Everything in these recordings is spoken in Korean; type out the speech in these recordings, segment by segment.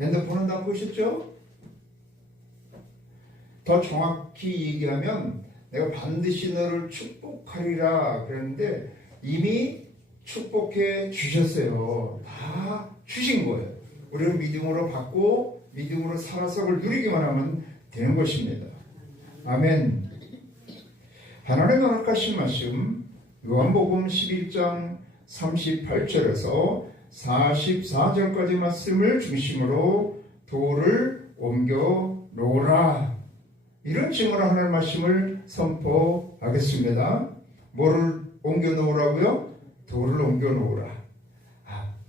핸드폰은 담그셨죠? 더 정확히 얘기하면 내가 반드시 너를 축복하리라 그랬는데 이미 축복해 주셨어요. 다 주신 거예요. 우리는 믿음으로 받고 믿음으로 살아서 그걸 누리기만 하면 되는 것입니다. 아멘. 하나님의 허락하신 말씀 요한복음 11장 38절에서 44절까지 말씀을 중심으로 돌을 옮겨 놓으라, 이런 징후로 하나님의 말씀을 선포하겠습니다. 뭐를 옮겨 놓으라고요? 돌을 옮겨 놓으라.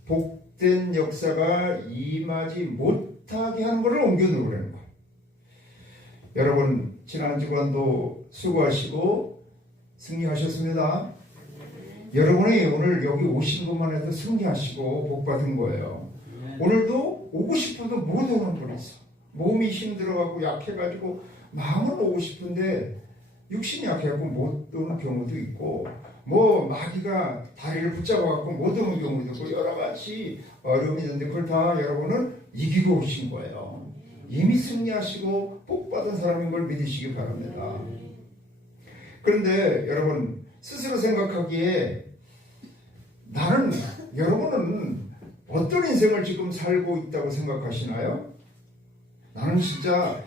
복된 역사가 임하지 못하게 하는 것을 옮겨 놓으라는 거예요. 여러분 지난 주간도 수고하시고 승리하셨습니다. 여러분이 오늘 여기 오신 것만 해도 승리하시고 복받은 거예요. 오늘도 오고 싶어도 못 오는 분이 있어. 몸이 힘들어가지고 약해가지고 마음은 오고 싶은데 육신이 약해갖고 못 오는 경우도 있고, 뭐 마귀가 다리를 붙잡아갖고 못 오는 경우도 있고, 여러 가지 어려움이 있는데 그걸 다 여러분은 이기고 오신 거예요. 이미 승리하시고 복받은 사람인 걸 믿으시기 바랍니다. 그런데 여러분 스스로 생각하기에 여러분은 어떤 인생을 지금 살고 있다고 생각하시나요? 나는 진짜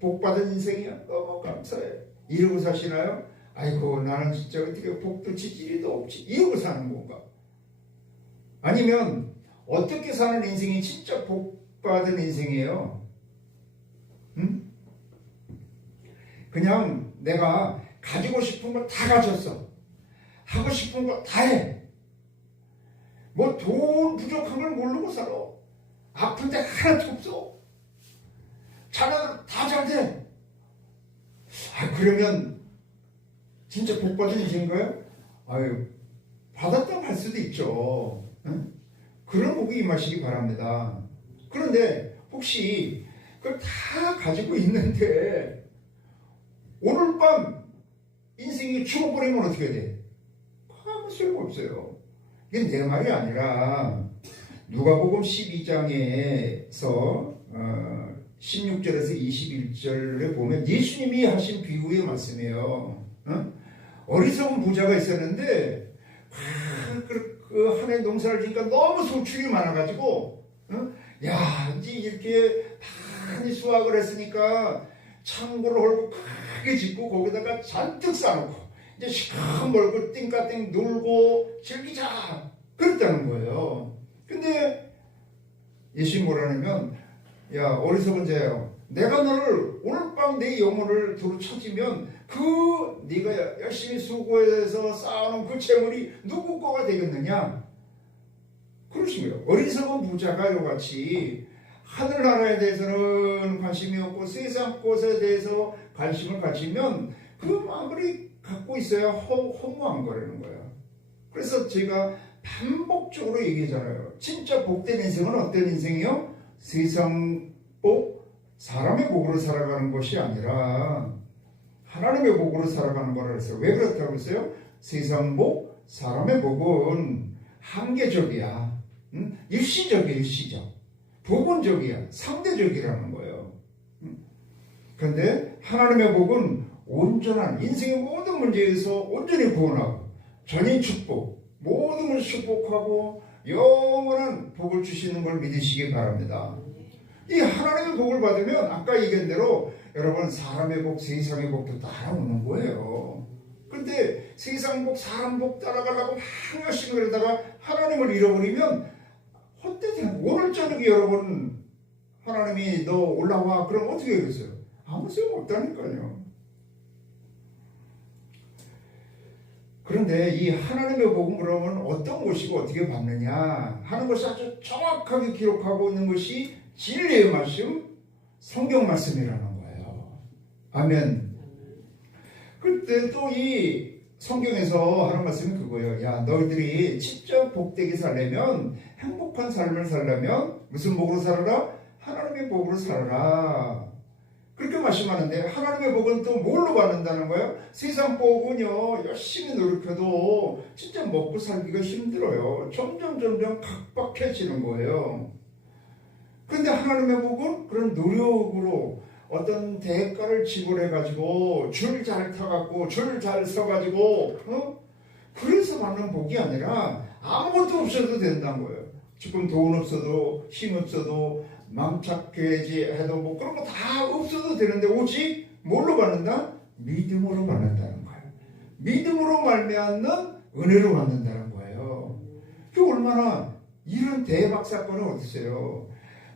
복받은 인생이야, 너무 감사해, 이러고 사시나요? 아이고 나는 진짜 어떻게 복도 지지리도 없지, 이러고 사는 건가? 아니면 어떻게 사는 인생이 진짜 복받은 인생이에요? 그냥 내가 가지고 싶은 거 다 가졌어, 하고 싶은 거 다 해, 뭐 돈 부족한 걸 모르고 살아, 아픈데 하나도 없어, 자녀들 다 잘 돼. 그러면 진짜 복받은 인생인가요? 받았다고 할 수도 있죠. 응? 그런 복이 임하시기 바랍니다. 그런데 혹시 그걸 다 가지고 있는데 오늘 밤 인생이 죽어버리면 어떻게 돼? 아무 소용없어요. 이게 내 말이 아니라 누가복음 12장에서 16절에서 21절에 보면 예수님이 하신 비유의 말씀이에요. 어리석은 부자가 있었는데 그 한 해 농사를 지니까 너무 소출이 많아가지고 이제 이렇게 많이 수확을 했으니까 창고를 헐고 크게 짓고 거기다가 잔뜩 쌓아놓고 이제 시간 벌고 띵까띵 놀고 즐기자 그랬다는 거예요. 근데 예수님 뭐라냐면, 야 어리석은 자여, 내가 너를 오늘 밤 내 영혼을 두루 쳐지면 네가 열심히 수고해서 쌓아놓은 그 재물이 누구 거가 되겠느냐? 그러신 거예요. 어리석은 부자가 이같이 하늘나라에 대해서는 관심이 없고 세상 것에 대해서 관심을 가지면 그 마음을 갖고 있어야 허무한 거라는 거예요. 그래서 제가 반복적으로 얘기하잖아요. 진짜 복된 인생은 어떤 인생이요? 세상 복, 사람의 복으로 살아가는 것이 아니라 하나님의 복으로 살아가는 거라 했어요. 왜 그렇다고 했어요? 세상 복, 사람의 복은 한계적이야. 일시적이야, 일시적. 부분적이야, 상대적이라는 거예요. 그런데 하나님의 복은 온전한 인생의 모든 문제에서 온전히 구원하고 전인 축복, 모든 걸 축복하고 영원한 복을 주시는 걸 믿으시기 바랍니다. 이 하나님의 복을 받으면 아까 얘기한 대로 여러분 사람의 복, 세상의 복도 따라오는 거예요. 그런데 세상 복, 사람 복 따라가려고 막 열심히 그러다가 하나님을 잃어버리면 헛되잖아요. 오늘 저녁에 여러분 하나님이 너 올라와 그럼 어떻게 하겠어요? 아무 소용 없다니까요. 그런데 이 하나님의 복은 그러면 어떤 것이고 어떻게 받느냐 하는 것을 아주 정확하게 기록하고 있는 것이 진리의 말씀, 성경 말씀이라는 거예요. 아멘. 그때 또 이 성경에서 하는 말씀이 그거예요. 야 너희들이 진짜 복되게 살려면, 행복한 삶을 살려면 무슨 복으로 살아라? 하나님의 복으로 살아라. 그렇게 말씀하는데 하나님의 복은 또 뭘로 받는다는 거예요? 세상 복은요 열심히 노력해도 진짜 먹고 살기가 힘들어요. 점점 각박해지는 거예요. 근데 하나님의 복은 그런 노력으로 어떤 대가를 지불해가지고 줄 잘 타갖고 줄 잘 서가지고 그래서 받는 복이 아니라 아무것도 없어도 된다는 거예요. 지금 돈 없어도 힘 없어도 마음 착해지 해도 뭐 그런 거 다 없어도 되는데 오직 뭘로 받는다? 믿음으로 받는다는 거예요. 믿음으로 말미암는 은혜로 받는다는 거예요. 그 얼마나 이런 대박 사건은 어디 있어요?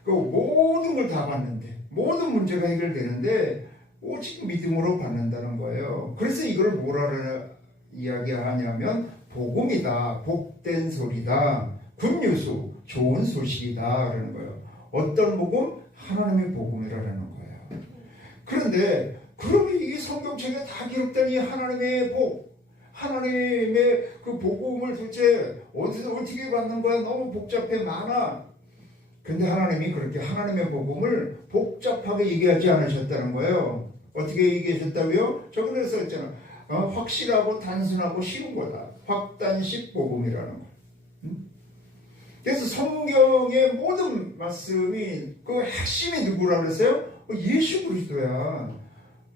그 모든 걸 다 받는데 모든 문제가 해결되는데 오직 믿음으로 받는다는 거예요. 그래서 이걸 뭐라 이야기하냐면 복음이다, 복된 소리다, 굿뉴스, 좋은 소식이다 그러는 거예요. 어떤 복음? 하나님의 복음이라는 거예요. 그런데 그러면 이 성경책에 다 기록된 이 하나님의 복, 하나님의 그 복음을 도대체 어디서 어떻게 받는 거야? 너무 복잡해 많아. 근데 하나님이 그렇게 하나님의 복음을 복잡하게 얘기하지 않으셨다는 거예요. 어떻게 얘기하셨다고요? 저번에 썼잖아. 확실하고 단순하고 쉬운 거다. 확단식 복음이라는 거. 그래서 성경의 모든 말씀이 그 핵심이 누구라고 그랬어요? 예수 그리스도야.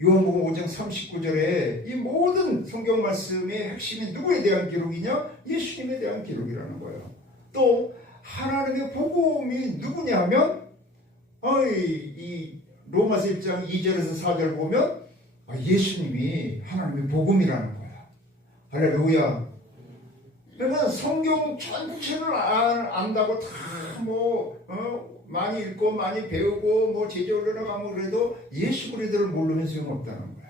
요한복음 5장 39절에 이 모든 성경 말씀의 핵심이 누구에 대한 기록이냐? 예수님에 대한 기록이라는 거예요. 또 하나님의 복음이 누구냐 하면 이 로마서 1장 2절에서 4절 보면 예수님이 하나님의 복음이라는 거야. 할렐루야. 그러니까 성경 전체를 안다고 다 많이 읽고 많이 배우고 뭐 제자훈련을 가면 그래도 예수 그리스도를 모르는 소용없다는 거야.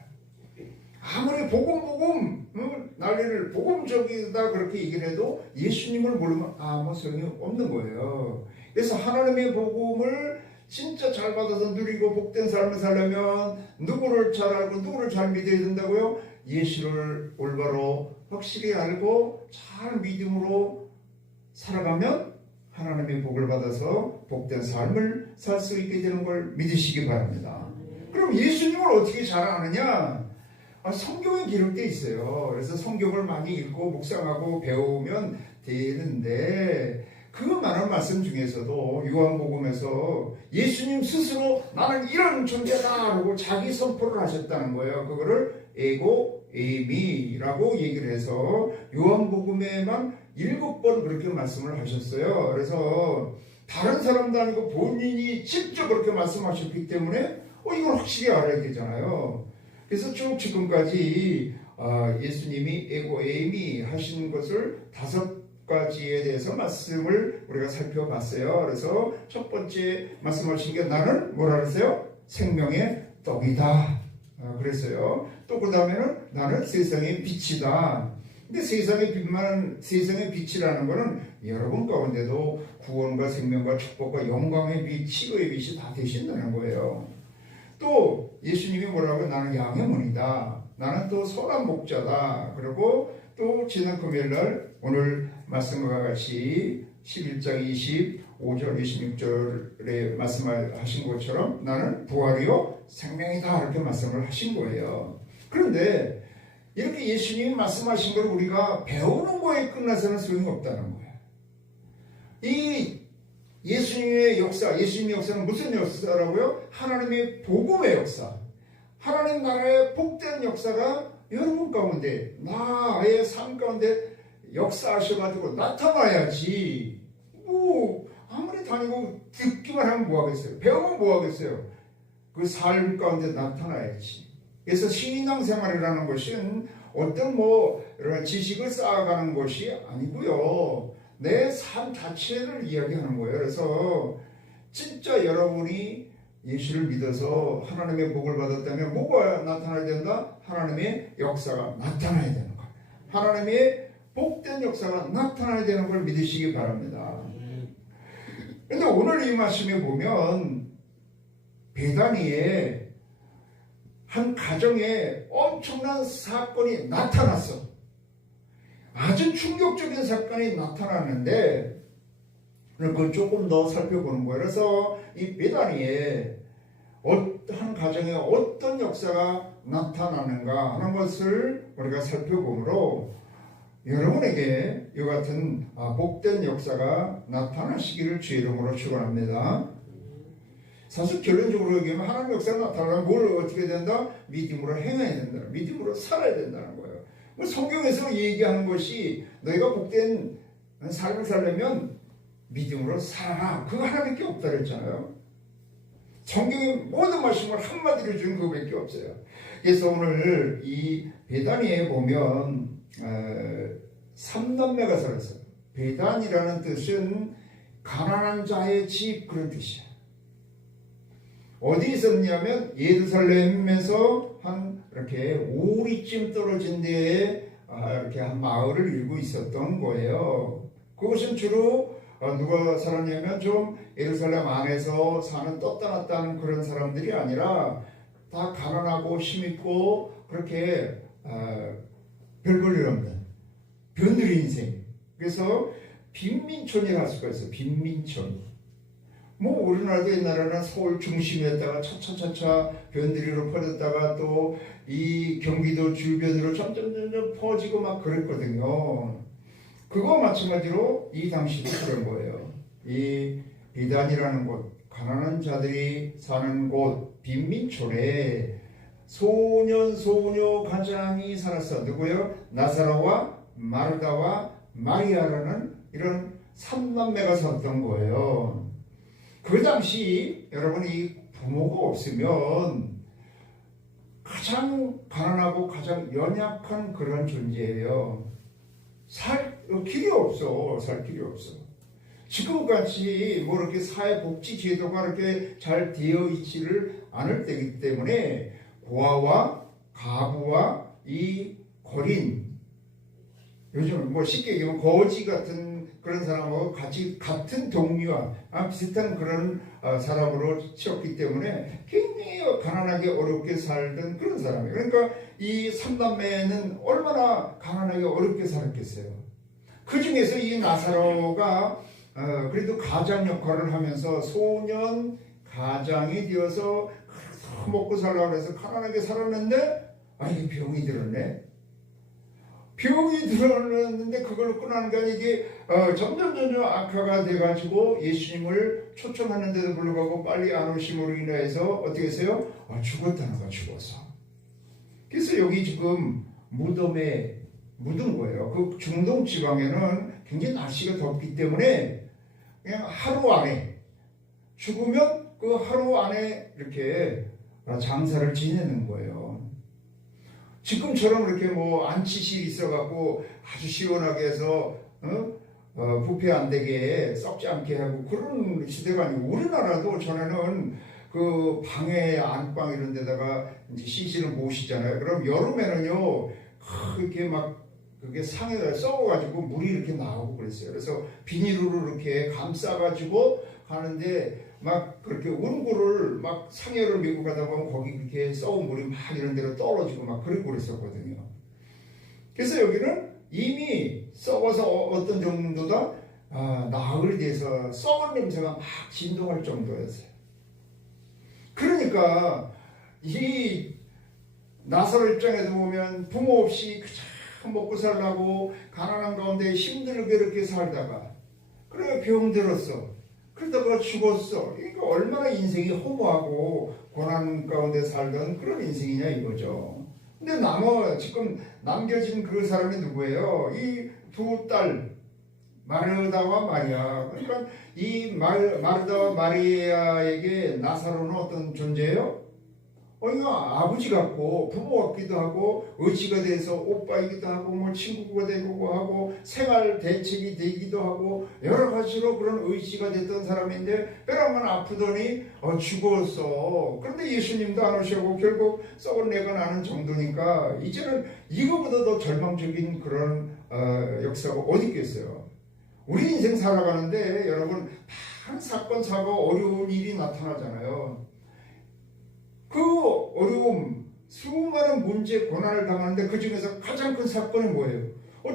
아무리 복음 난리를 복음적이다 그렇게 얘기를 해도 예수님을 모르면 아무 소용이 없는 거예요. 그래서 하나님의 복음을 진짜 잘 받아서 누리고 복된 삶을 살려면 누구를 잘 알고 누구를 잘 믿어야 된다고요? 예수를 올바로 확실히 알고 잘 믿음으로 살아가면 하나님의 복을 받아서 복된 삶을 살 수 있게 되는 걸 믿으시기 바랍니다. 그럼 예수님을 어떻게 잘 아느냐? 성경에 기록되어 있어요. 그래서 성경을 많이 읽고 묵상하고 배우면 되는데 그 많은 말씀 중에서도 요한복음에서 예수님 스스로 나는 이런 존재다 하고 자기 선포를 하셨다는 거예요. 그거를 에고 에이미라고 얘기를 해서 요한복음에만 7번 그렇게 말씀을 하셨어요. 그래서 다른 사람도 아니고 본인이 직접 그렇게 말씀하셨기 때문에 이걸 확실히 알아야 되잖아요. 그래서 쭉 지금까지 예수님이 에고 에이미 하신 것을 5가지에 대해서 말씀을 우리가 살펴봤어요. 그래서 첫 번째 말씀하신 게 나는 뭐라 그랬어요? 생명의 떡이다. 그랬어요. 또 그 다음에는 나는 세상의 빛이다. 근데 세상의 빛이라는 것은 여러분 가운데도 구원과 생명과 축복과 영광의 빛, 치료의 빛이 다 되신다는 거예요. 또 예수님이 뭐라고 나는 양의 문이다. 나는 또 선한 목자다. 그리고 또 지난 금요일날 오늘 말씀과 같이 11장 25절 26절에 말씀하신 것처럼 나는 부활이요 생명이다 이렇게 말씀을 하신 거예요. 그런데 이렇게 예수님이 말씀하신 걸 우리가 배우는 거에 끝나서는 소용이 없다는 거예요. 이 예수님의 역사는 무슨 역사라고요? 하나님의 복음의 역사. 하나님 나라의 복된 역사가 여러분 가운데 나의 삶 가운데 역사하셔가지고 나타나야지. 아무리 다니고 듣기만 하면 뭐하겠어요? 배우면 뭐하겠어요? 그 삶 가운데 나타나야지. 그래서 신앙생활이라는 것은 어떤 이런 지식을 쌓아가는 것이 아니고요. 내 삶 자체를 이야기하는 거예요. 그래서 진짜 여러분이 예수를 믿어서 하나님의 복을 받았다면 뭐가 나타나야 된다? 하나님의 역사가 나타나야 되는 거예요. 하나님의 복된 역사가 나타나야 되는 걸 믿으시기 바랍니다. 그런데 오늘 이 말씀에 보면 베다니에 한 가정에 엄청난 사건이 나타났어. 아주 충격적인 사건이 나타났는데 그걸 조금 더 살펴보는 거예요. 그래서 이 베다니에 한 가정에 어떤 역사가 나타나는가 하는 것을 우리가 살펴보므로 여러분에게 이 같은 복된 역사가 나타나시기를 주의 이름으로 축원합니다. 사실 결론적으로 얘기하면 하나님 역사가 나타나면 뭘 어떻게 된다? 믿음으로 행해야 된다. 믿음으로 살아야 된다는 거예요. 성경에서 얘기하는 것이 너희가 복된 삶을 살려면 믿음으로 살아라. 그거 하나밖에 없다 그랬잖아요. 성경의 모든 말씀을 한마디로 준 그거밖에 없어요. 그래서 오늘 이 베다니에 보면 삼남매가 살았어요. 베단이라는 뜻은 가난한 자의 집 그런 뜻이야. 어디 있었냐면 예루살렘에서 한 이렇게 오리쯤 떨어진 데에 이렇게 한 마을을 이루고 있었던 거예요. 그것은 주로 누가 살았냐면 좀 예루살렘 안에서 사는 떴다났다는 그런 사람들이 아니라 다 가난하고 힘있고 그렇게 별 볼 일 없는 변두리 인생. 그래서 빈민촌이라 할 수가 있어요. 빈민촌. 뭐 우리나라도 옛날에는 서울 중심에다가 차차차차 변두리로 퍼졌다가 또 이 경기도 주변으로 점점 퍼지고 막 그랬거든요. 그거 마찬가지로 이 당시도 그런 거예요. 이 비단이라는 곳, 가난한 자들이 사는 곳 빈민촌에 소년 소녀 가장이 살았어. 누구요? 나사로와 마르다와 마리아라는 이런 삼남매가 살았던 거예요. 그 당시 여러분 이 부모가 없으면 가장 가난하고 가장 연약한 그런 존재예요. 살 길이 없어. 살 길이 없어. 지금같이 뭐 이렇게 사회복지 제도가 이렇게 잘 되어 있지를 않을 때이기 때문에 고아와 가부와 이 거린, 요즘 뭐 쉽게 얘기하면 거지 같은 그런 사람하고 같은 동료와 비슷한 그런 사람으로 치었기 때문에 굉장히 가난하게 어렵게 살던 그런 사람이에요. 그러니까 이 삼남매는 얼마나 가난하게 어렵게 살았겠어요. 그 중에서 이 나사로가 그래도 가장 역할을 하면서 소년 가장이 되어서 먹고 살라고 해서 가난하게 살았는데 이게 병이 들었네. 병이 들었는데 그걸로 끝나는 게 아니라 이게 점점 악화가 돼가지고 예수님을 초청하는데도 불구하고 빨리 안 오심으로 인해서 어떻게 했어요? 죽었다는 거야. 죽었어. 그래서 여기 지금 무덤에 묻은 거예요. 그 중동 지방에는 굉장히 날씨가 덥기 때문에 그냥 하루 안에 죽으면 그 하루 안에 이렇게 장사를 지내는 거예요. 지금처럼 이렇게 뭐 안치실이 있어갖고 아주 시원하게 해서 부패 안 되게 썩지 않게 하고 그런 시대가 아니고 우리나라도 전에는 그 방에 안방 이런 데다가 이제 시신을 모시잖아요. 그럼 여름에는요 이렇게 막 그게 상에다 썩어가지고 물이 이렇게 나오고 그랬어요. 그래서 비닐로 이렇게 감싸가지고 가는데 막 그렇게 운구를 막 상여를 밀고 가다 보면 거기 그렇게 썩은 물이 막 이런 데로 떨어지고 막 그러고 그랬었거든요. 그래서 여기는 이미 썩어서 어떤 정도다 나흘이 돼서 썩은 냄새가 막 진동할 정도였어요. 그러니까 이 나사로 입장에서 보면 부모 없이 그냥 먹고 살라고 가난한 가운데 힘들게 이렇게 살다가 그래 병들었어. 그러다가 죽었어. 그러니까 얼마나 인생이 허무하고 고난 가운데 살던 그런 인생이냐 이거죠. 근데 지금 남겨진 그 사람이 누구예요? 이 두 딸 마르다와 마리아. 그러니까 이 마르다와 마리아에게 나사로는 어떤 존재예요? 이거 아버지 같고 부모 같기도 하고 의지가 돼서 오빠이기도 하고 뭐 친구가 되고 하고 생활 대책이 되기도 하고 여러 가지로 그런 의지가 됐던 사람인데 뼈랑만 아프더니 죽었어. 그런데 예수님도 안 오시고 결국 썩은 내가 나는 정도니까 이제는 이거보다 더 절망적인 그런 역사가 어디 있겠어요. 우리 인생 살아가는데 여러분 많은 사건 사고 어려운 일이 나타나잖아요. 그 어려움, 수많은 문제, 고난을 당하는데 그 중에서 가장 큰 사건이 뭐예요?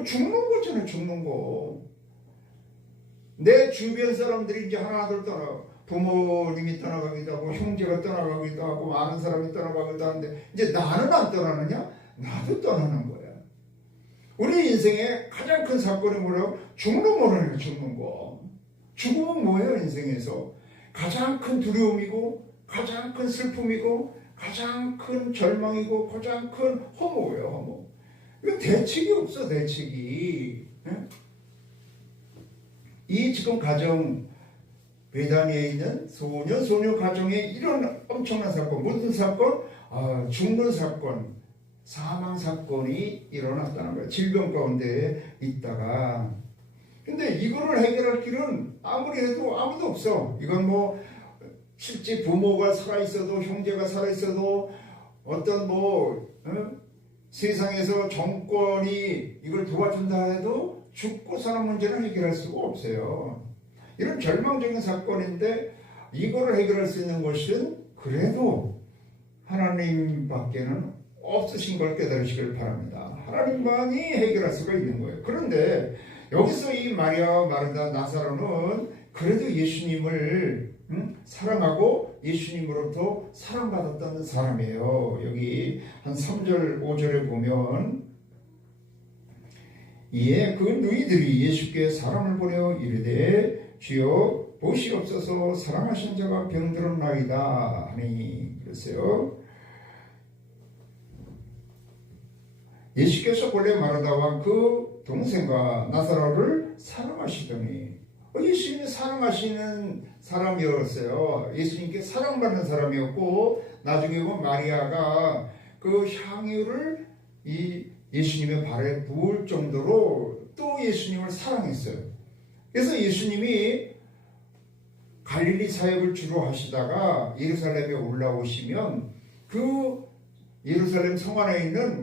죽는 거잖아요, 죽는 거. 내 주변 사람들이 이제 하나둘 떠나, 부모님이 떠나가기도 하고, 형제가 떠나가기도 하고, 많은 사람이 떠나가기도 하는데, 이제 나는 안 떠나느냐? 나도 떠나는 거야. 우리 인생의 가장 큰 사건이 뭐라고? 죽는 거라는 죽는 거. 죽음은 뭐예요, 인생에서? 가장 큰 두려움이고, 가장 큰 슬픔이고 가장 큰 절망이고 가장 큰 허무예요. 허무. 이거 대책이 없어. 대책이. 이 지금 가정 베다니에 있는 소녀 가정에 이런 엄청난 사건, 무슨 사건? 죽는 사건, 사망 사건이 일어났다는 거예요. 질병 가운데 있다가. 근데 이거를 해결할 길은 아무리 해도 아무도 없어. 이건 뭐 실제 부모가 살아있어도 형제가 살아있어도 어떤 세상에서 정권이 이걸 도와준다 해도 죽고 사는 문제는 해결할 수가 없어요. 이런 절망적인 사건인데 이거를 해결할 수 있는 것은 그래도 하나님밖에는 없으신 걸 깨달으시길 바랍니다. 하나님만이 해결할 수가 있는 거예요. 그런데 여기서 이 마리아와 마르다 나사로는 그래도 예수님을 사랑하고 예수님으로부터 사랑받았다는 사람이에요. 여기 한 3절 5절에 보면 이에 그 누이들이 예수께 사람을 보내어 이르되 주여 보시옵소서 사랑하신 자가 병들었나이다 하니 그랬어요. 예수께서 본래 마르다와 그 동생과 나사로를 사랑하시더니 예수님이 사랑하시는 사람이었어요. 예수님께 사랑받는 사람이었고 나중에 보면 마리아가 그 향유를 이 예수님의 발에 부을 정도로 또 예수님을 사랑했어요. 그래서 예수님이 갈릴리 사역을 주로 하시다가 예루살렘에 올라오시면 그 예루살렘 성 안에 있는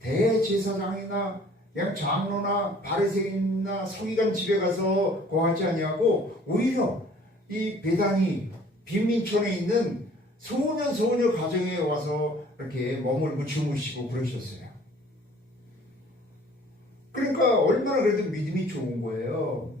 대제사장이나 그냥 장로나 바리새인이나 서기관 집에 가서 거하지 아니하고 오히려 이 베다니 빈민촌에 있는 소녀 가정에 와서 이렇게 머물고 주무시고 그러셨어요. 그러니까 얼마나 그래도 믿음이 좋은 거예요.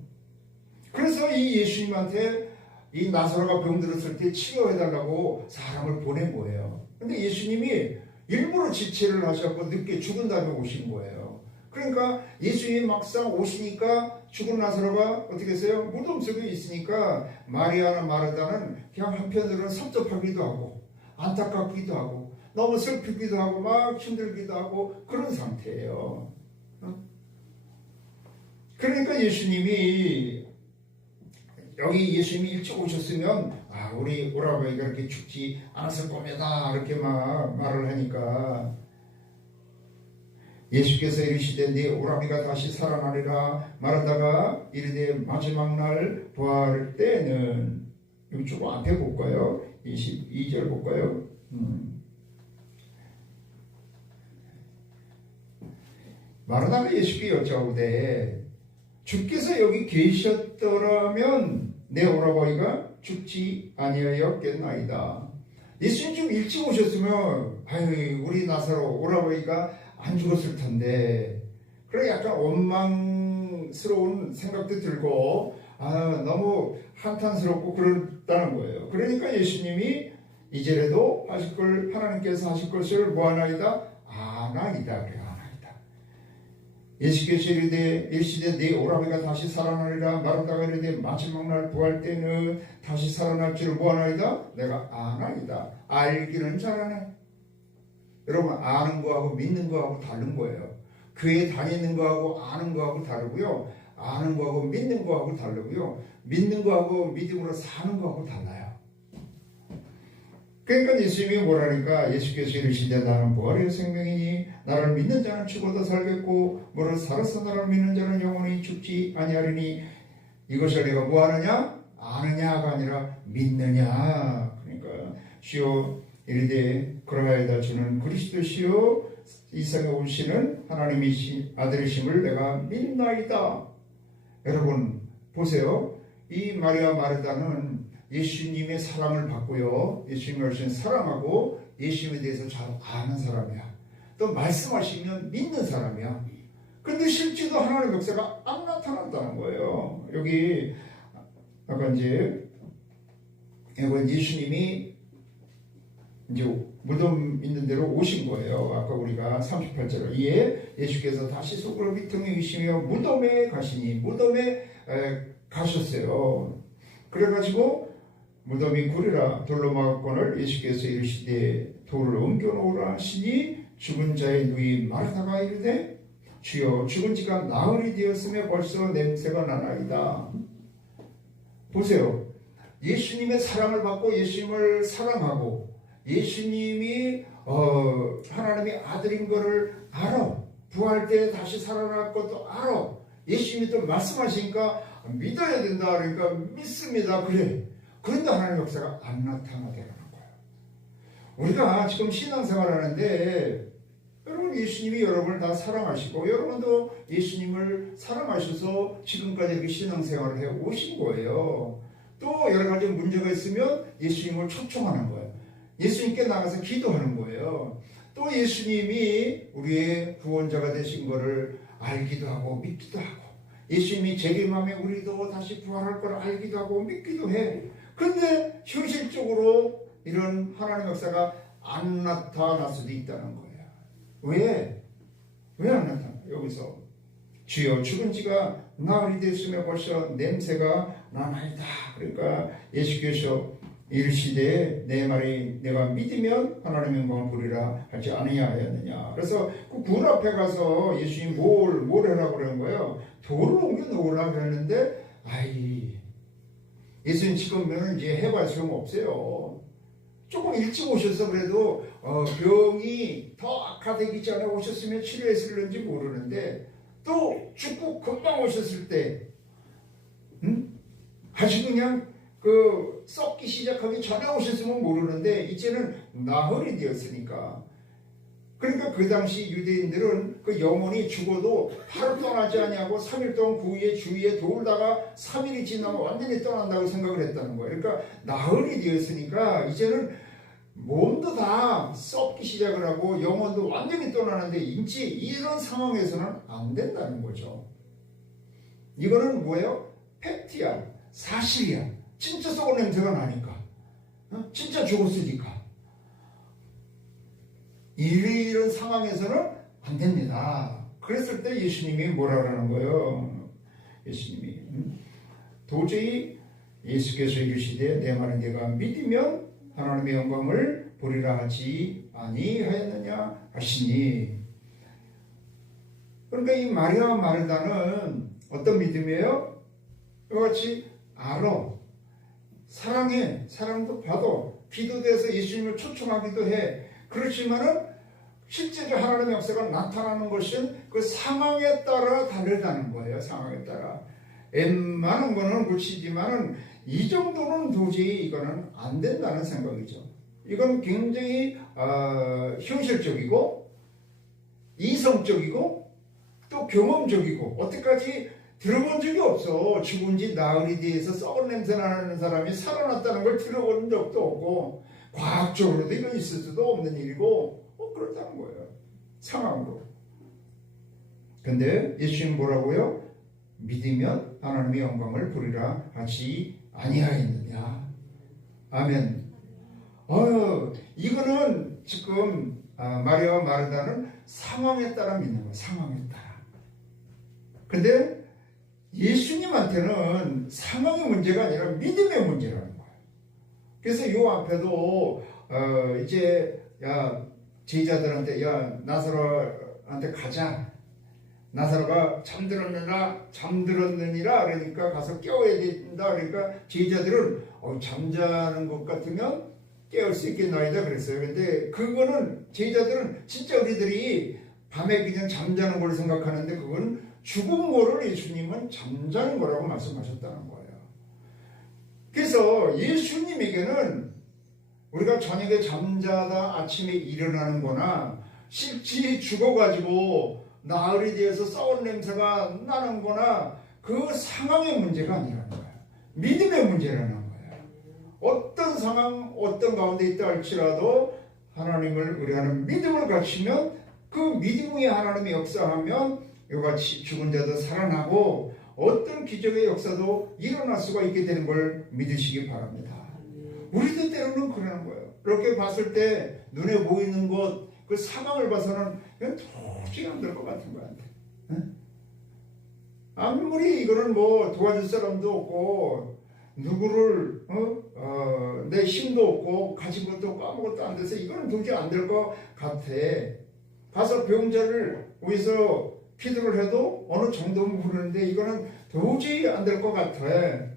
그래서 이 예수님한테 이 나사로가 병들었을 때 치료해달라고 사람을 보낸 거예요. 근데 예수님이 일부러 지체를 하셔서 늦게 죽은 다음에 오신 거예요. 그러니까 예수님이 막상 오시니까 죽은 나사로가 어떻게 했어요? 무덤 속에 있으니까 마리아나 마르다는 그냥 한편으로는 섭섭하기도 하고 안타깝기도 하고 너무 슬프기도 하고 막 힘들기도 하고 그런 상태예요. 그러니까 예수님이 여기 예수님이 일찍 오셨으면 우리 오라버니가 이렇게 죽지 않았을 겁니다 이렇게 막 말을 하니까 예수께서 이르시되 네 오라비가 다시 살아나리라 말하다가 이르되 마지막 날 부활 때는 여기 조금 앞에 볼까요? 22절 볼까요? 마르다가 예수께 여짜오되 주께서 여기 계셨더라면 내 오라버니가 죽지 아니하였겠나이다. 예수님 좀 일찍 오셨으면 우리 나사로 오라버니가 안 죽었을 텐데 그래 약간 원망스러운 생각도 들고 너무 한탄스럽고 그렇다는 거예요. 그러니까 예수님이 이제라도 하나님께서 하실 것을 뭐하나이다? 아나이다. 그래. 예수께서 이르시되 네 오라비가 다시 살아나리라 말하다가 이르되 마지막 날 부활 때는 다시 살아날 줄을 뭐하나이다? 내가 아나이다. 알기는 잘하네. 여러분 아는 거하고 믿는 거하고 다른 거예요. 교회 다니는 거하고 아는 거하고 다르고요. 아는 거하고 믿는 거하고 다르고요. 믿는 거하고 믿음으로 사는 거하고 달라요. 그러니까 예수님이 뭐라니까 예수께서 이르시되 나는 부활의 생명이니 나를 믿는 자는 죽어도 살겠고 무릇 살아서 나를 믿는 자는 영원히 죽지 아니하리니 이것을 내가 뭐하느냐? 아느냐가 아니라 믿느냐. 그러니까 주여 이르되 그러하여다 주는 그리스도시요 이 세상에 오시는 하나님의 아들이심을 내가 믿나이다. 여러분 보세요. 이 마리아 마르다는 예수님의 사랑을 받고요. 예수님을 사랑하고 예수님에 대해서 잘 아는 사람이야. 또 말씀하시면 믿는 사람이야. 근데 실제도 하나님의 역사가 안 나타났다는 거예요. 여기 아까 이제 예수님이 이제 무덤 있는 데로 오신 거예요. 아까 우리가 38절에 이에 예수께서 다시 속으로 비통히 의시며 무덤에 가시니 무덤에 가셨어요. 그래가지고 무덤이 구리라 돌로 막았거늘 예수께서 이르시되 돌을 옮겨놓으라 하시니 죽은 자의 누이 마르다가 이르되 주여 죽은 지가 나흘이 되었으며 벌써 냄새가 나나이다. 보세요. 예수님의 사랑을 받고 예수님을 사랑하고 예수님이 하나님의 아들인 것을 알아. 부활 때 다시 살아날 것도 알아. 예수님이 또 말씀하시니까 믿어야 된다. 그러니까 믿습니다. 그래. 그런데 하나님의 역사가 안 나타나게 하는 거예요. 우리가 지금 신앙생활 하는데 여러분 예수님이 여러분을 다 사랑하시고 여러분도 예수님을 사랑하셔서 지금까지 이렇게 신앙생활을 해 오신 거예요. 또 여러 가지 문제가 있으면 예수님을 초청하는 거예요. 예수님께 나가서 기도하는 거예요. 또 예수님이 우리의 구원자가 되신 것을 알기도 하고 믿기도 하고 예수님이 재림하면 우리도 다시 부활할 걸 알기도 하고 믿기도 해. 그런데 현실적으로 이런 하나님의 역사가 안 나타날 수도 있다는 거예요. 왜? 왜 안 나타나? 여기서 주여 죽은 지가 나흘이 됐으며 벌써 냄새가 나나이다. 그러니까 예수께서 이르시되 내 말이 내가 믿으면 하나님의 영광을 보리라 하지 않으냐 하였느냐. 그래서 그 굴 앞에 가서 예수님 뭘 하라고 그러는 거예요. 돌을 옮겨 놓으라고 했는데 예수님 지금은 이제 해볼 수가 없어요. 조금 일찍 오셔서 그래도 병이 더 악화되기 전에 오셨으면 치료했을는지 모르는데 또 죽고 금방 오셨을 때 아주 그냥 썩기 시작하기 전에 오셨으면 모르는데 이제는 나흘이 되었으니까 그러니까 그 당시 유대인들은 그 영혼이 죽어도 바로 떠나지 아니하고 3일 동안 그 위에 주위에 돌다가 3일이 지나면 완전히 떠난다고 생각을 했다는 거예요. 그러니까 나흘이 되었으니까 이제는 몸도 다 썩기 시작을 하고 영혼도 완전히 떠나는데 이제 이런 상황에서는 안 된다는 거죠. 이거는 뭐예요? 팩트야. 사실이야. 진짜 썩은 냄새가 나니까. 진짜 죽었으니까. 이런 상황에서는 안 됩니다. 그랬을 때 예수님이 뭐라 그러는 거예요? 예수님이 도저히 예수께서 이르시되 내 말은 내가 믿으면 하나님의 영광을 보리라 하지 아니하였느냐 하시니. 그러니까 이 마리아와 마르다는 어떤 믿음이에요? 이와 같이 알아. 사랑해. 사랑도 받아. 기도돼서 예수님을 초청하기도 해. 그렇지만은 실제로 하나님의 역사가 나타나는 것은 그 상황에 따라 다르다는 거예요. 상황에 따라. 웬만한 거는 고치지만은 이 정도는 도저히 이거는 안 된다는 생각이죠. 이건 굉장히 현실적이고 이성적이고 또 경험적이고 어떻게까지 들어본 적이 없어. 죽은 지 나흘이 돼서 썩은 냄새 나는 사람이 살아났다는 걸 들어본 적도 없고 과학적으로도 이건 있을 수도 없는 일이고 그렇다는 거예요. 상황으로. 근데 예수님 뭐라고요? 믿으면 하나님의 영광을 보리라 하지 아니하였느냐. 아멘. 이거는 지금 마리아와 마르다는 상황에 따라 믿는 거예요. 상황에 따라. 근데 예수님한테는 상황의 문제가 아니라 믿음의 문제라는 거예요. 그래서 이 앞에도 이제 제자들한테 나사로한테 가자. 나사로가 잠들었느니라 그러니까 가서 깨워야 된다. 그러니까 제자들은 잠자는 것 같으면 깨울 수 있겠나이다 그랬어요. 근데 그거는 제자들은 진짜 우리들이 밤에 그냥 잠자는 걸 생각하는데 그건 죽은 거를 예수님은 잠자는 거라고 말씀하셨다는 거예요. 그래서 예수님에게는 우리가 저녁에 잠자다 아침에 일어나는 거나 실제 죽어가지고 나흘이 되어서 썩은 냄새가 나는 거나 그 상황의 문제가 아니라는 거예요. 믿음의 문제라는 거예요. 어떤 상황, 어떤 가운데 있다 할지라도 하나님을 의뢰하는 믿음을 갖추면 그 믿음이 하나님의 역사하면 이같이 죽은 자도 살아나고 어떤 기적의 역사도 일어날 수가 있게 되는 걸 믿으시기 바랍니다. 우리도 때로는 그러는 거예요. 이렇게 봤을 때 눈에 보이는 것, 그 상황을 봐서는 도저히 안 될 것 같은 거야. 응? 아무리 이거는 뭐 도와줄 사람도 없고 누구를 거예요. 내 힘도 없고 가진 것도 없고 아무것도 안 돼서 이거는 도저히 안 될 것 같아. 가서 병자를 위해서 기도를 해도 어느 정도는 부르는데 이거는 도저히 안 될 것 같아.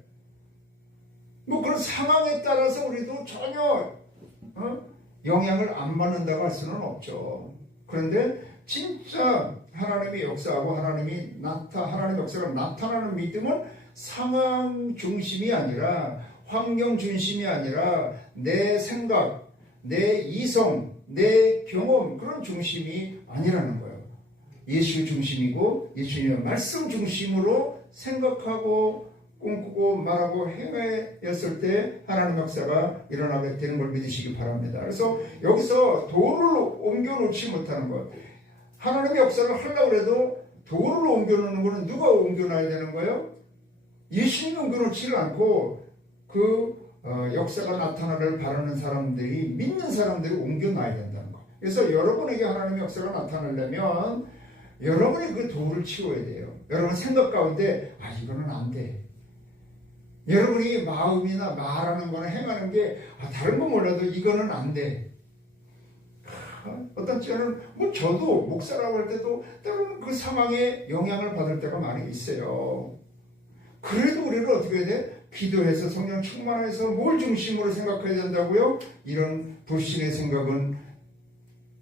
뭐 그런 상황에 따라서 우리도 전혀 영향을 안 받는다고 할 수는 없죠. 그런데 진짜 하나님의 역사하고 하나님의 역사가 나타나는 믿음은 상황 중심이 아니라 환경 중심이 아니라 내 생각, 내 이성, 내 경험 그런 중심이 아니라는 거예요. 예수 중심이고 예수님의 말씀 중심으로 생각하고 꿈꾸고 말하고 행하였을 때 하나님의 역사가 일어나게 되는 걸 믿으시기 바랍니다. 그래서 여기서 돌을 옮겨놓지 못하는 것, 하나님의 역사를 하려고 해도 돌을 옮겨놓는 것은 누가 옮겨놔야 되는 거예요? 예수님이 옮겨놓지를 않고 그 역사가 나타나를 바라는 사람들이, 믿는 사람들이 옮겨놔야 된다는 거예요. 그래서 여러분에게 하나님의 역사가 나타나려면 여러분이 그 돌을 치워야 돼요. 여러분 생각 가운데 이거는 안 돼. 여러분이 마음이나 말하는 거나 행하는 게 다른 건 몰라도 이거는 안 돼. 어떤 때는 저도 목사라고 할 때도 때로는 그 상황에 영향을 받을 때가 많이 있어요. 그래도 우리는 어떻게 해야 돼? 기도해서 성령 충만해서 뭘 중심으로 생각해야 된다고요? 이런 불신의 생각은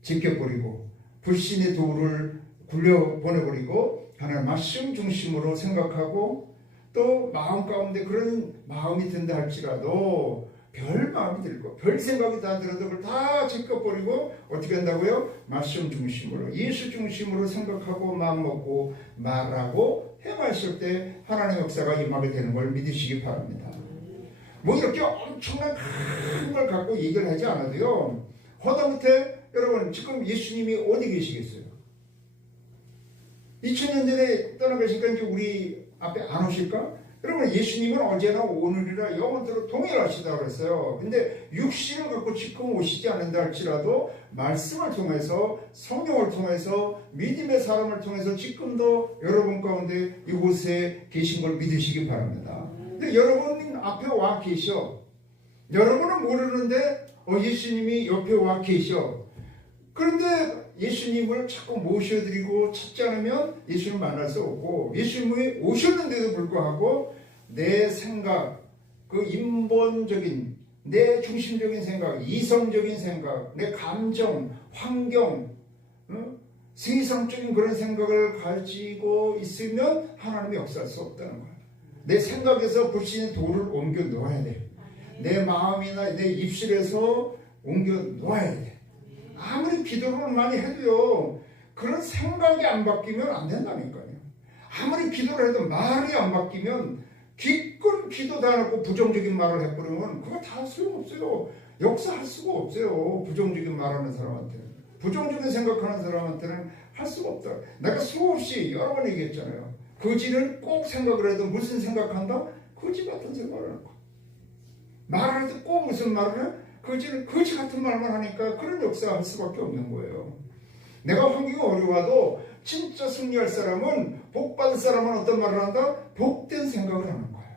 지켜버리고 불신의 도를 굴려보내버리고 하나님 말씀 중심으로 생각하고 또 마음 가운데 그런 마음이 든다 할지라도 별 마음이 들고 별 생각이 다 들어도 그걸 다 제껴버리고 어떻게 한다고요? 말씀 중심으로 예수 중심으로 생각하고 마음먹고 말하고 행하실 때 하나님의 역사가 임하게 되는 걸 믿으시기 바랍니다. 뭐 이렇게 엄청난 큰 걸 갖고 얘기를 하지 않아도요, 허다못해 여러분 지금 예수님이 어디 계시겠어요? 2000년 전에 떠나가시니까 이제 우리 앞에 안 오실까? 여러분 예수님은 어제나 오늘이라 영원토록 동일하시다고 그랬어요. 근데 육신을 갖고 지금 오시지 않는다 할지라도 말씀을 통해서 성령을 통해서 믿음의 사람을 통해서 지금도 여러분 가운데 이곳에 계신 걸 믿으시기 바랍니다. 근데 여러분 앞에 와 계셔. 여러분은 모르는데 예수님이 옆에 와 계셔. 그런데 예수님을 자꾸 모셔드리고 찾지 않으면 예수님을 만날 수 없고, 예수님이 오셨는데도 불구하고 내 생각, 그 인본적인 내 중심적인 생각, 이성적인 생각, 내 감정, 환경, 세상적인 그런 생각을 가지고 있으면 하나님이 역사할 수 없다는 거예요. 내 생각에서 불신의 돌을 옮겨 놓아야 돼. 내 마음이나 내 입술에서 옮겨 놓아야 돼. 아무리 기도를 많이 해도요, 그런 생각이 안 바뀌면 안 된다니까요. 아무리 기도를 해도 말이 안 바뀌면 기껏 기도 다 해놓고 부정적인 말을 해버리면 그거 다 소용없어요. 역사할 수가 없어요. 부정적인 말하는 사람한테는, 부정적인 생각하는 사람한테는 할 수가 없다. 내가 수없이 여러 번 얘기했잖아요. 거지는 꼭 생각을 해도 무슨 생각한다? 거지 같은 생각을 하는 거. 말할 때 꼭 무슨 말을 해? 거지는 거지 같은 말만 하니까 그런 역사가 할 수밖에 없는 거예요. 내가 환경이 어려워도 진짜 승리할 사람은, 복받을 사람은 어떤 말을 한다? 복된 생각을 하는 거예요.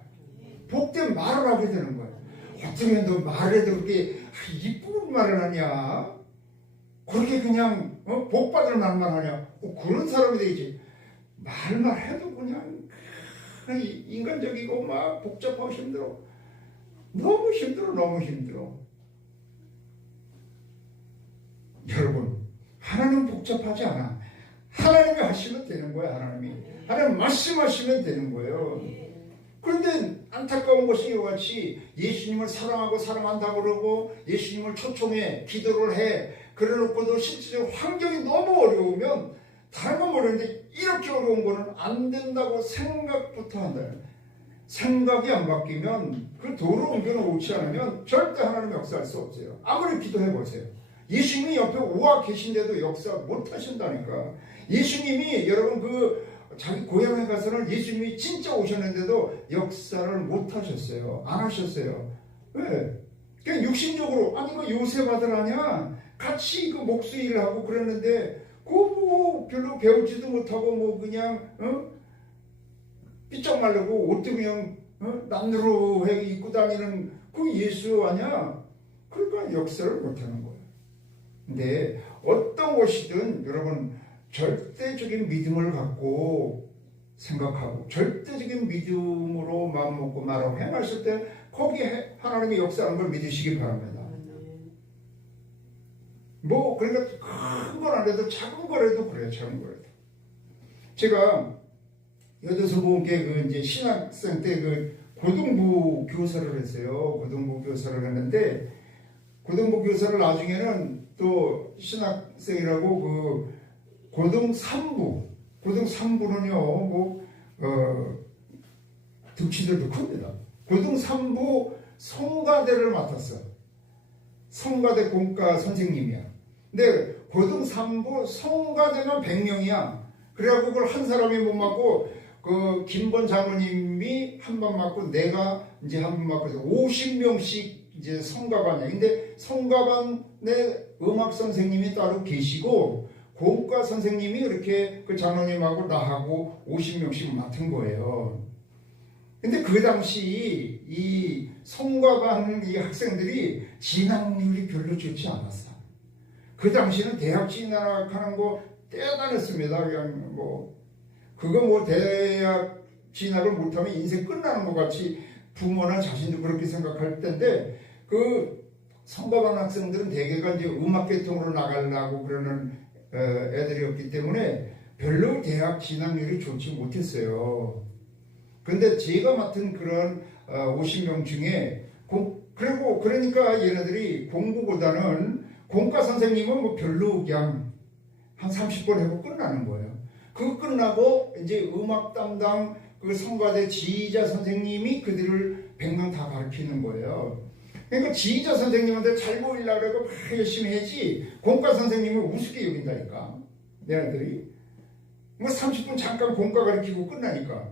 복된 말을 하게 되는 거예요. 어쩌면 너 말해도 그렇게 이쁜 말을 하냐? 그렇게 그냥 복받을 말만 하냐? 그런 사람이 되지. 말만 해도 그냥 인간적이고 막 복잡하고 힘들어. 너무 힘들어, 너무 힘들어. 여러분, 하나님은 복잡하지 않아. 하나님이 하시면 되는 거야. 하나님 말씀하시면 되는 거예요. 그런데 안타까운 것이 이와 같이 예수님을 사랑하고 사랑한다고 그러고 예수님을 초청해 기도를 해 그래놓고도 실제적으로 환경이 너무 어려우면 다른 건 모르는데 이렇게 어려운 거는 안 된다고 생각부터 한다. 생각이 안 바뀌면 그 도로 옮겨놓지 않으면 절대 하나님의 역사할 수 없어요. 아무리 기도해보세요. 예수님이 옆에 와 계신데도 역사 못 하신다니까. 예수님이 여러분 그 자기 고향에 가서는 예수님이 진짜 오셨는데도 역사를 못 하셨어요. 안 하셨어요. 왜? 그냥 육신적으로 아니 그 요셉 아들 아니야? 같이 그 목수 일을 하고 그랬는데 그거 뭐 별로 배우지도 못하고 뭐 그냥 삐쩍 말르고 옷도 그냥 남루해 입고 다니는 그 예수 아니야? 그러니까 역사를 못하는 거예요. 근데 어떤 것이든 여러분 절대적인 믿음을 갖고 생각하고 절대적인 믿음으로 마음먹고 말하고 행하실 때 거기에 하나님의 역사하는 걸 믿으시기 바랍니다. 뭐 그러니까 큰 건 안 해도 작은 거라도 그래요. 작은 거라도. 제가 여도서부흥회 그 이제 신학생 때 그 고등부 교사를 했어요. 고등부 교사를 했는데 고등부 교사를 나중에는 또 신학생이라고 그 고등 3부는요 뭐 득치들도 큽니다. 고등 3부 성가대를 맡았어. 성가대 공과 선생님이야. 근데 고등 3부 성가대만 100명이야. 그래갖고 그걸 한 사람이 못 맡고 그 김번 장로님이 한 번 맡고 내가 이제 한 번 맡고 50명씩 이제 성가반이야. 근데 성가반에 음악 선생님이 따로 계시고 공과 선생님이 이렇게 그 장로님하고 나하고 50명씩 맡은 거예요. 근데 그 당시 이 성가반 이 학생들이 진학률이 별로 좋지 않았어. 그 당시는 대학 진학하는 거 대단했습니다. 그냥 뭐 그거 뭐 대학 진학을 못하면 인생 끝나는 것 같이 부모나 자신도 그렇게 생각할 텐데 그 성가반 학생들은 대개가 이제 음악계통으로 나가려고 그러는 애들이었기 때문에 별로 대학 진학률이 좋지 못했어요. 근데 제가 맡은 그런 50명 중에 그러니까 얘네들이 공부보다는 공과 선생님은 뭐 별로 그냥 한 30번 해고 끝나는 거예요. 그거 끝나고 이제 음악 담당 그 성가대 지휘자 선생님이 그들을 100명 다 가르치는 거예요. 그러니까 지휘자 선생님한테 잘 보이려고 그러고 막 열심히 해야지 공과 선생님을 우습게 여긴다니까. 얘네들이 뭐 30분 잠깐 공과 가르치고 끝나니까.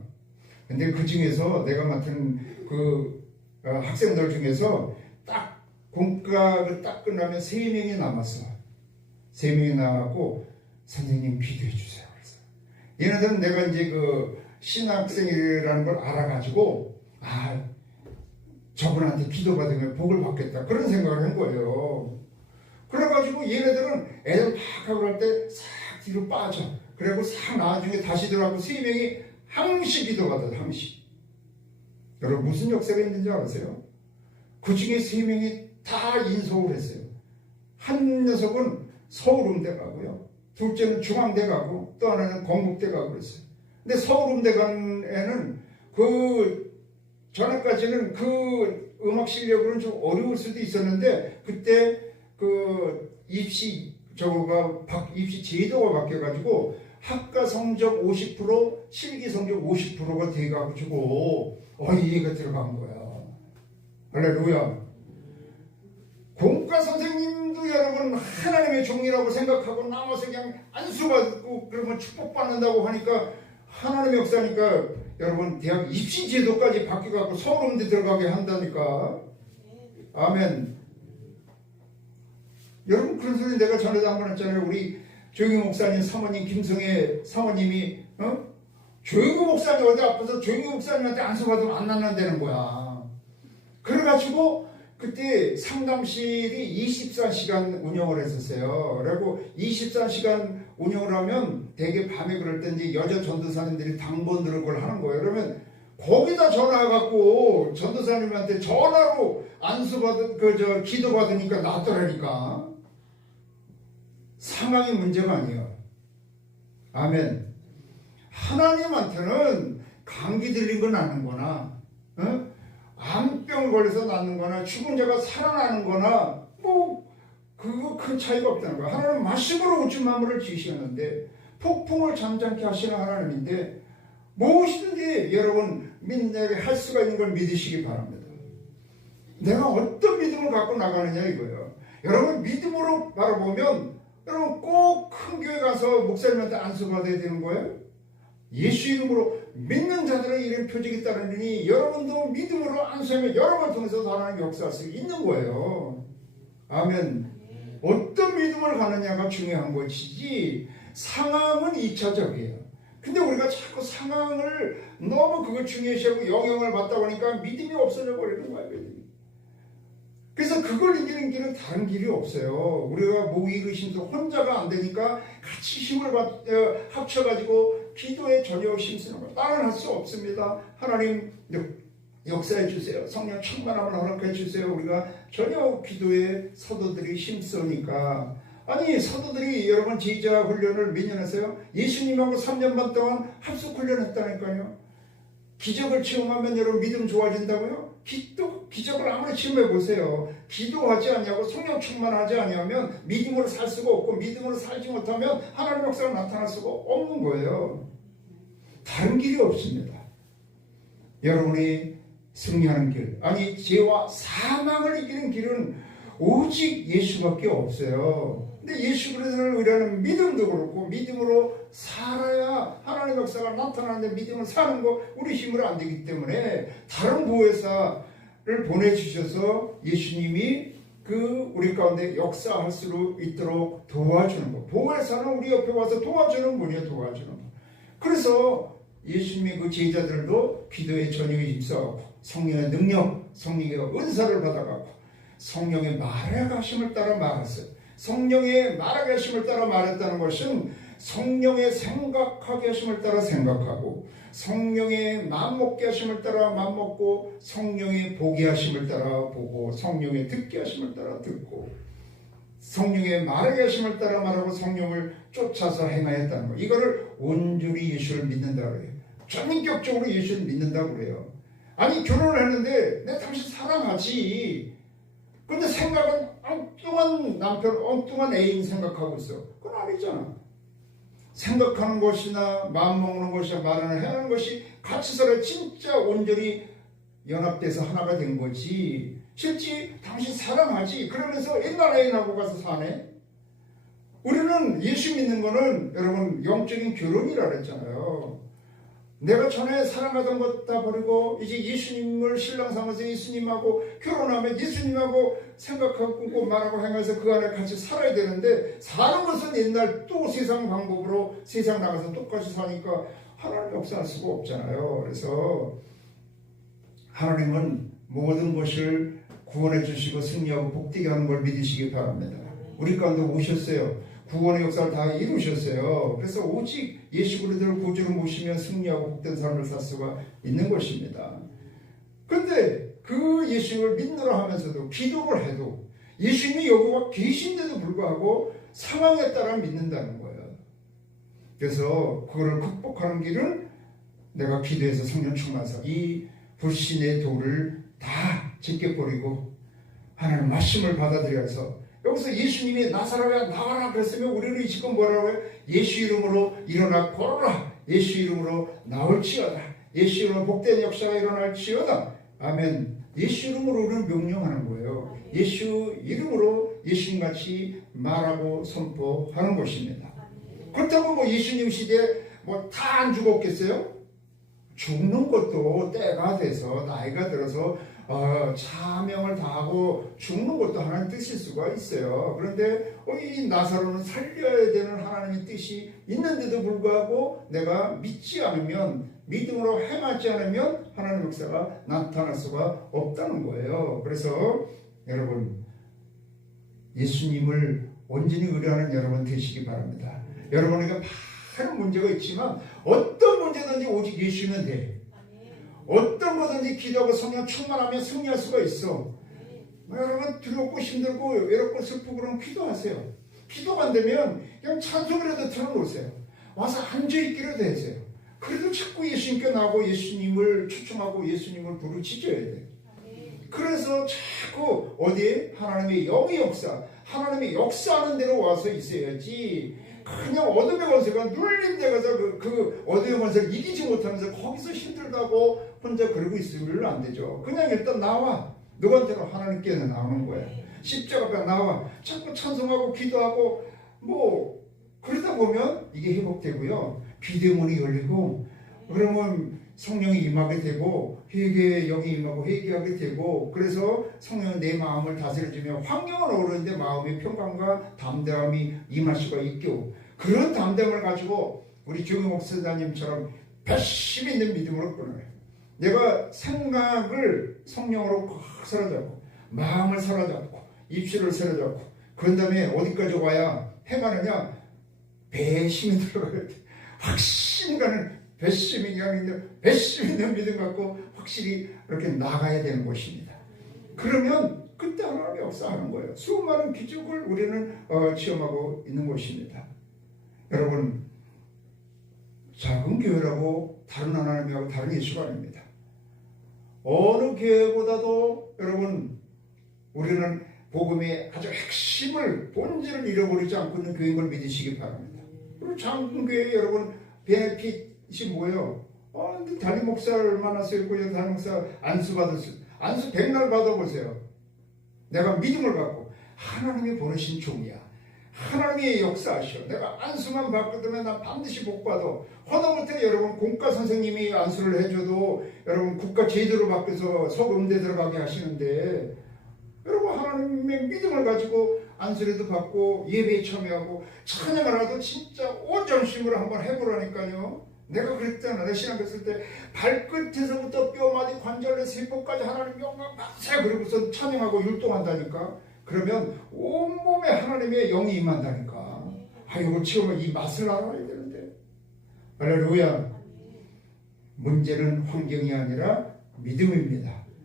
근데 그 중에서 내가 맡은 그 학생들 중에서 딱 공과를 딱 끝나면 3명이 남았어. 3명이 나가고 선생님 기도해 주세요. 그래서 얘네들은 내가 이제 그 신학생이라는 걸 알아가지고 저분한테 기도받으면 복을 받겠다 그런 생각을 한 거예요. 그래가지고 얘네들은 애들 막 하고 그럴 때 싹 뒤로 빠져. 그리고 싹 나중에 다시 들어가고 3명이 항시 기도받아요. 항시. 여러분 무슨 역사가 있는지 아세요? 그 중에 3명이 다 인서울 했어요. 한 녀석은 서울음대 가고요. 둘째는 중앙대 가고 또 하나는 건국대 가고 그랬어요. 근데 서울음대 간 애는 그 전에까지는 그 음악 실력으로는 좀 어려울 수도 있었는데 그때 그 입시 제도가 바뀌어가지고 학과 성적 50%, 실기 성적 50%가 돼가지고 이해가 들어간 거야. 할렐루야. 공과 선생님도 여러분 하나님의 종이라고 생각하고 남아서 그냥 안수받고 그러면 축복받는다고 하니까 하나님의 역사니까 여러분 대학 입시 제도까지 바뀌어갖고 서울음대 들어가게 한다니까. 아멘. 여러분 그런 소리 내가 전에도 한 번 했잖아요. 우리 조영규 목사님 사모님 김성애 사모님이 조영규 목사님 어디 아파서 조영규 목사님한테 안수받으면 안 난다는 거야. 그래가지고 그때 상담실이 24시간 운영을 했었어요. 그리고 24시간 운영을 하면 대개 밤에 그럴 때 이제 여자 전도사님들이 당번 들은 걸 하는 거예요. 그러면 거기다 전화해갖고 전도사님한테 전화로 안수받은 기도 받으니까 낫더라니까. 상황이 문제가 아니에요. 아멘. 하나님한테는 감기 들린 거 낫는 거나 암병 걸려서 낫는 거나 죽은 자가 살아나는 거나 뭐 그거 큰 차이가 없다는 거야. 하나님은 말씀으로 우주 만물을 지으셨는데 폭풍을 잠잠케 하시는 하나님인데 무엇이든지 여러분 믿게 할 수가 있는 걸 믿으시기 바랍니다. 내가 어떤 믿음을 갖고 나가느냐 이거예요. 여러분 믿음으로 바라보면 여러분 꼭 큰 교회 가서 목사님한테 안수받아야 되는 거예요. 예수 이름으로 믿는 자들의 이름 표적이 따르니 여러분도 믿음으로 안수하면 여러분을 통해서 하나님의 역사할 수 있는 거예요. 아멘. 어떤 믿음을 가느냐가 중요한 것이지 상황은 2차적이에요. 근데 우리가 자꾸 상황을 너무 그걸 중요시하고 영향을 받다 보니까 믿음이 없어져 버리는 거예요. 그래서 그걸 이기는 길은 다른 길이 없어요. 우리가 모의로 힘써 혼자가 안 되니까 같이 힘을 합쳐가지고 기도에 전혀 힘쓰는 거 다른 할 수 없습니다. 하나님 역사해 주세요. 성령 충만함을 허락해 주세요. 우리가 전혀 기도에 사도들이 힘쓰니까. 아니 사도들이 여러분 제자 훈련을 몇 년 했어요? 예수님하고 3년 반 동안 합숙 훈련했다니까요. 기적을 체험하면 여러분 믿음 좋아진다고요? 기적을 아무리 체험해 보세요. 기도하지 않냐고 성령 충만하지 않냐면 믿음으로 살 수가 없고 믿음으로 살지 못하면 하나님의 역사가 나타날 수가 없는 거예요. 다른 길이 없습니다. 여러분이 승리하는 길, 아니 죄와 사망을 이기는 길은 오직 예수밖에 없어요. 근데 예수 그리스도를 의뢰하는 믿음도 그렇고 믿음으로 살아야 하나님의 역사가 나타나는데 믿음을 사는 거 우리 힘으로 안 되기 때문에 다른 보혜사를 보내주셔서 예수님이 우리 가운데 역사할 수 있도록 도와주는 거. 보혜사는 우리 옆에 와서 도와주는 분이에요. 도와주는 분. 그래서 예수님의 그 제자들도 기도에 전혀 힘써 성령의 능력, 성령의 은사를 받아가고 성령의 말하게 하심을 따라 말했어요. 성령의 말하게 하심을 따라 말했다는 것은 성령의 생각하게 하심을 따라 생각하고 성령의 마음먹게 하심을 따라 마음먹고 성령의 보게 하심을 따라 보고 성령의 듣게 하심을 따라 듣고 성령의 말하게 하심을 따라 말하고 성령을 쫓아서 행하였다는 거. 이거를 온전히 예수를 믿는다고 그래요. 전인격적으로 예수를 믿는다고 그래요. 아니 결혼을 했는데 내 당신 사랑하지. 근데 생각은 엉뚱한 남편, 엉뚱한 애인 생각하고 있어. 그건 아니잖아. 생각하는 것이나 마음먹는 것이나 말하는 하는 것이 같이 살아 진짜 온전히 연합돼서 하나가 된 거지. 실제 당신 사랑하지. 그러면서 옛날 애인하고 가서 사네. 우리는 예수 믿는 거는 여러분 영적인 결혼이라 그랬잖아요. 내가 전에 사랑하던 것 다 버리고 이제 예수님을 신랑 삼아서 예수님하고 결혼하면 예수님하고 생각하고 꿈꾸고 말하고 행해서 그 안에 같이 살아야 되는데 사는 것은 옛날 또 세상 방법으로 세상 나가서 똑같이 사니까 하나님 역사할 수가 없잖아요. 그래서 하나님은 모든 것을 구원해 주시고 승리하고 복되게 하는 걸 믿으시기 바랍니다. 우리 가운데 오셨어요. 구원의 역사를 다 이루셨어요. 그래서 오직 예수 그리스도를 구주로 모시면 승리하고 복된 삶을 살 수가 있는 것입니다. 그런데 그 예수를 믿노라 하면서도 기도를 해도 예수님이 여기와 계신데도 불구하고 상황에 따라 믿는다는 거예요. 그래서 그거를 극복하는 길은 내가 기도해서 성령 충만해서 이 불신의 돌을 다 제껴버리고 하나님 말씀을 받아들여서 여기서 예수님이 나사로야 나와라 그랬으면 우리는 지금 뭐라고 해요? 예수 이름으로 일어나 걸어라. 예수 이름으로 나올지어다. 예수 이름으로 복된 역사가 일어날지어다. 아멘. 예수 이름으로 우리는 명령하는 거예요. 예수 이름으로 예수님같이 말하고 선포하는 것입니다. 그렇다고 뭐 예수님 시대에 뭐 다 안 죽었겠어요? 죽는 것도 때가 돼서 나이가 들어서 사명을 다하고 죽는 것도 하나님 뜻일 수가 있어요. 그런데 이 나사로는 살려야 되는 하나님의 뜻이 있는데도 불구하고 내가 믿지 않으면 믿음으로 행하지 않으면 하나님의 역사가 나타날 수가 없다는 거예요. 그래서 여러분 예수님을 온전히 의뢰하는 여러분 되시기 바랍니다. 여러분에게 많은 문제가 있지만 어떤 문제든지 오직 예수면 돼. 어떤 거든지 기도하고 성령 충만하면 승리할 수가 있어. 여러분 두렵고 힘들고 외롭고 슬프고 그러면 기도하세요. 기도가 안 되면 그냥 찬송이라도 틀어놓으세요. 와서 앉아있기라도 하세요. 그래도 자꾸 예수님께 나오고 예수님을 추청하고 예수님을 부르짖어야 돼. 그래서 자꾸 어디에 하나님의 영의 역사, 하나님의 역사하는 데로 와서 있어야지. 그냥 어둠의 권세가 눌린 데 가서 그 어둠의 권세를 이기지 못하면서 거기서 힘들다고 혼자 그러고 있으면 안 되죠. 그냥 일단 나와. 누구한테는 하나님께 나오는 거야. 십자가 앞에 나와. 자꾸 찬송하고 기도하고 뭐 그러다 보면 이게 회복되고요. 기도의 문이 열리고 그러면 성령이 임하게 되고 회개의 영이 임하고 회개하게 되고 그래서 성령은 내 마음을 다스려주며 환경은 어려운데 마음의 평강과 담대함이 임할 수가 있고 그런 담대함을 가지고 우리 조기 목사님처럼 배심 있는 믿음으로 끊어요. 내가 생각을 성령으로 꽉 사로잡고 마음을 사로잡고 입술을 사로잡고 그런 다음에 어디까지 와야 행하느냐? 배심이 들어가야 돼. 확신이 가는 배심이 아닌데 배심 있는 믿음 갖고 확실히 이렇게 나가야 되는 것입니다. 그러면 그때 하나님의 역사하는 거예요. 수많은 기적을 우리는 체험하고 있는 것입니다. 여러분, 작은 교회라고 다른 하나님하고 다른 예수가 아닙니다. 어느 교회보다도 여러분 우리는 복음의 아주 핵심을 본질을 잃어버리지 않고 있는 교회인 걸 믿으시기 바랍니다. 그리고 작은 교회 여러분 베네핏이 뭐예요? 근데 담임 목사 얼마나 쓰고 담임 목사 안수 받았어요. 안수 100날 받아보세요. 내가 믿음을 갖고 하나님이 보내신 종이야. 하나님의 역사하셔. 내가 안수만 받거든 난 반드시 복 받아. 허다못해 여러분 공과 선생님이 안수를 해줘도 여러분 국가 제도로 바뀌어서 서음대 들어가게 하시는데 여러분 하나님의 믿음을 가지고 안수라도 받고 예배에 참여하고 찬양을 하도 진짜 온 전심으로 한번 해보라니까요. 내가 그랬잖아. 내 신앙 했을 때 발끝에서부터 뼈마디 관절에 세포까지 하나님 영광 받으세요. 그러고서 찬양하고 율동한다니까. 그러면 온몸에 하나님의 영이 임한다니까. 이거 체험을 이 맛을 알아야 되는데. 할렐루야. 문제는 환경이 아니라 믿음입니다.